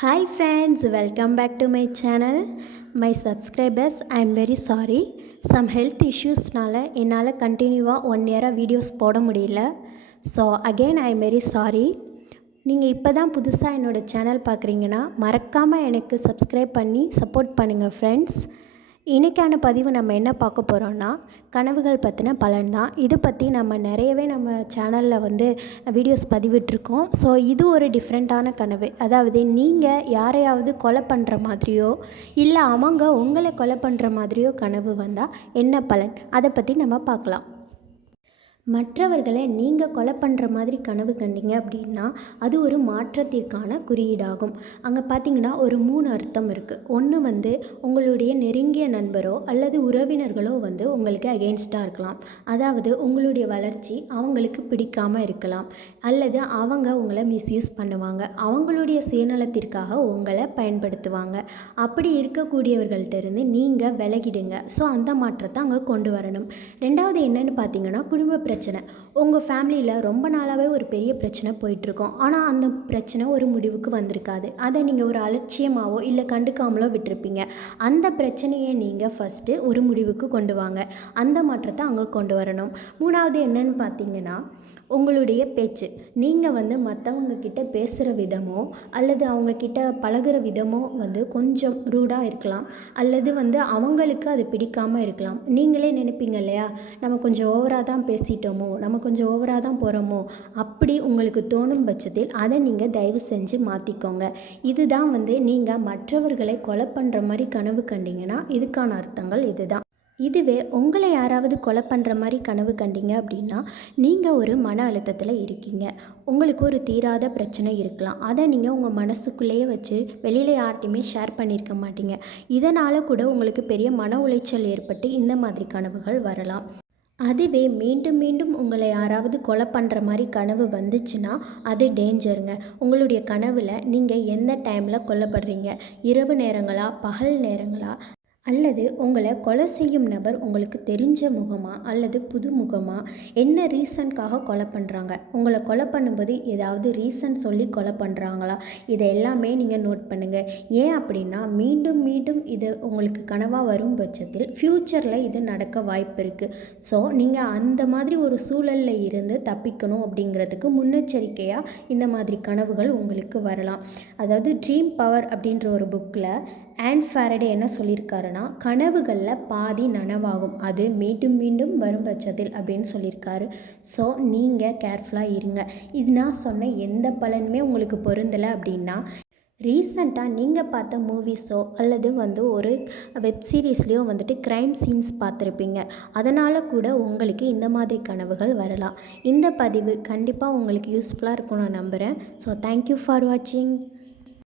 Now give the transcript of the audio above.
Hi friends welcome back to my channel my subscribers I am very sorry some health இஷ்யூஸ்னால என்னால் கண்டினியூவாக one இயராக videos போட முடியல. So again I am very sorry நீங்கள் இப்போ தான் புதுசாக என்னோடய சேனல் பார்க்குறீங்கன்னா மறக்காமல் எனக்கு சப்ஸ்கிரைப் பண்ணி சப்போர்ட் பண்ணுங்கள் ஃப்ரெண்ட்ஸ் இன்றைக்கான பதிவு நம்ம என்ன பார்க்க போகிறோன்னா கனவுகள் பற்றின பலன் தான். இதை பற்றி நம்ம நிறையவே நம்ம சேனலில் வந்து வீடியோஸ் பதிவிட்டிருக்கோம். ஸோ இது ஒரு டிஃப்ரெண்ட்டான கனவு. அதாவது நீங்கள் யாரையாவது கொலை பண்ணுற மாதிரியோ இல்லை அவங்க உங்களை கொலை பண்ணுற மாதிரியோ கனவு வந்தால் என்ன பலன்? அதை பற்றி நம்ம பார்க்கலாம். மற்றவர்களை நீங்கள் கொலை பண்ணுற மாதிரி கனவு கண்டீங்க அப்படின்னா அது ஒரு மாற்றத்திற்கான குறியீடாகும். அங்கே பார்த்தீங்கன்னா ஒரு மூணு அர்த்தம் இருக்குது ஒன்று வந்து உங்களுடைய நெருங்கிய நண்பரோ அல்லது உறவினர்களோ வந்து உங்களுக்கு அகெயின்ஸ்டாக இருக்கலாம். அதாவது உங்களுடைய வளர்ச்சி அவங்களுக்கு பிடிக்காமல் இருக்கலாம். அல்லது அவங்க உங்களை மிஸ்யூஸ் பண்ணுவாங்க. அவங்களுடைய சுயநலத்திற்காக உங்களை பயன்படுத்துவாங்க. அப்படி இருக்கக்கூடியவர்கள்ட்ட இருந்து நீங்கள் விலகிடுங்க. ஸோ அந்த மாற்றத்தை அங்கே கொண்டு வரணும். ரெண்டாவது என்னென்னு பார்த்தீங்கன்னா குடும்ப பிரச்சனை. உங்கள் ஃபேமிலியில் ரொம்ப நாளாகவே ஒரு பெரிய பிரச்சனை போயிட்டுருக்கோம். ஆனால் அந்த பிரச்சனை ஒரு முடிவுக்கு வந்திருக்காது. அதை நீங்கள் ஒரு அலட்சியமாகவோ இல்லை கண்டுக்காமலோ விட்டுருப்பீங்க. அந்த பிரச்சனையை நீங்கள் ஃபஸ்ட்டு ஒரு முடிவுக்கு கொண்டு வாங்க. அந்த மாற்றத்தை அங்கே கொண்டு வரணும். மூணாவது என்னன்னு பார்த்தீங்கன்னா உங்களுடைய பேச்சு. நீங்கள் வந்து மற்றவங்க கிட்ட பேசுகிற விதமோ அல்லது அவங்கக்கிட்ட பழகிற பழகுற விதமோ வந்து கொஞ்சம் ரூடாக இருக்கலாம். அல்லது வந்து அவங்களுக்கு அது பிடிக்காமல் இருக்கலாம். நீங்களே நினைப்பீங்க இல்லையா? நம்ம கொஞ்சம் ஓவராக தான் பேசிட்டோம். நம்ம கொஞ்சம் ஓவராக தான் போகிறோமோ அப்படி உங்களுக்கு தோணும் பட்சத்தில் அதை நீங்கள் தயவு செஞ்சு மாற்றிக்கோங்க இதுதான் வந்து நீங்கள் மற்றவர்களை கொலை பண்ணுற மாதிரி கனவு கண்டிங்கன்னா இதுக்கான அர்த்தங்கள் இதுதான். இதுவே உங்களை யாராவது கொலை பண்ணுற மாதிரி கனவு கண்டீங்க அப்படின்னா நீங்கள் ஒரு மன அழுத்தத்தில் இருக்கீங்க. உங்களுக்கு ஒரு தீராத பிரச்சனை இருக்கலாம். அதை நீங்கள் உங்கள் மனசுக்குள்ளேயே வச்சு வெளியில் யார்ட்டையுமே ஷேர் பண்ணியிருக்க மாட்டீங்க. இதனால் கூட உங்களுக்கு பெரிய மன உளைச்சல் ஏற்பட்டு இந்த மாதிரி கனவுகள் வரலாம். அதுவே மீண்டும் மீண்டும் உங்களை யாராவது கொலை பண்ணுற மாதிரி கனவு வந்துச்சுன்னா அது டேஞ்சருங்க உங்களுடைய கனவில் நீங்கள் எந்த டைமில் கொல்லப்படுறீங்க? இரவு நேரங்களா? பகல் நேரங்களா? அல்லது உங்களை கொலை செய்யும் நபர் உங்களுக்கு தெரிஞ்ச முகமா அல்லது புது முகமா? என்ன ரீசனுக்காக கொலை பண்ணுறாங்க உங்களை கொலை பண்ணும்போது ஏதாவது ரீசன் சொல்லி கொலை பண்ணுறாங்களா இதை எல்லாமே நீங்கள் நோட் பண்ணுங்கள் ஏன் அப்படின்னா மீண்டும் மீண்டும் இது உங்களுக்கு கனவாக வரும் பட்சத்தில் ஃப்யூச்சரில் இது நடக்க வாய்ப்பு இருக்குது ஸோ நீங்கள் அந்த மாதிரி ஒரு சூழலில் இருந்து தப்பிக்கணும் அப்படிங்கிறதுக்கு முன்னெச்சரிக்கையாக இந்த மாதிரி கனவுகள் உங்களுக்கு வரலாம். அதாவது ட்ரீம் பவர் அப்படின்ற ஒரு புக்கில் ஆன் ஃபேரடே என்ன சொல்லியிருக்காருன்னா கனவுகளில் பாதி நனவாகும். அது மீண்டும் மீண்டும் வரும் பட்சத்தில் அப்படின்னு சொல்லியிருக்காரு. ஸோ நீங்கள் கேர்ஃபுல்லாக இருங்க. இது நான் சொன்ன எந்த பலனுமே உங்களுக்கு பொருந்தலை அப்படின்னா ரீசண்டாக நீங்கள் பார்த்த மூவிஸோ அல்லது வந்து ஒரு வெப் சீரீஸ்லேயோ வந்துட்டு க்ரைம் சீன்ஸ் பார்த்துருப்பீங்க. அதனால் கூட உங்களுக்கு இந்த மாதிரி கனவுகள் வரலாம். இந்த பதிவு கண்டிப்பாக உங்களுக்கு யூஸ்ஃபுல்லாக இருக்கும் நான் நம்புகிறேன் ஸோ தேங்க்யூ ஃபார் வாட்சிங்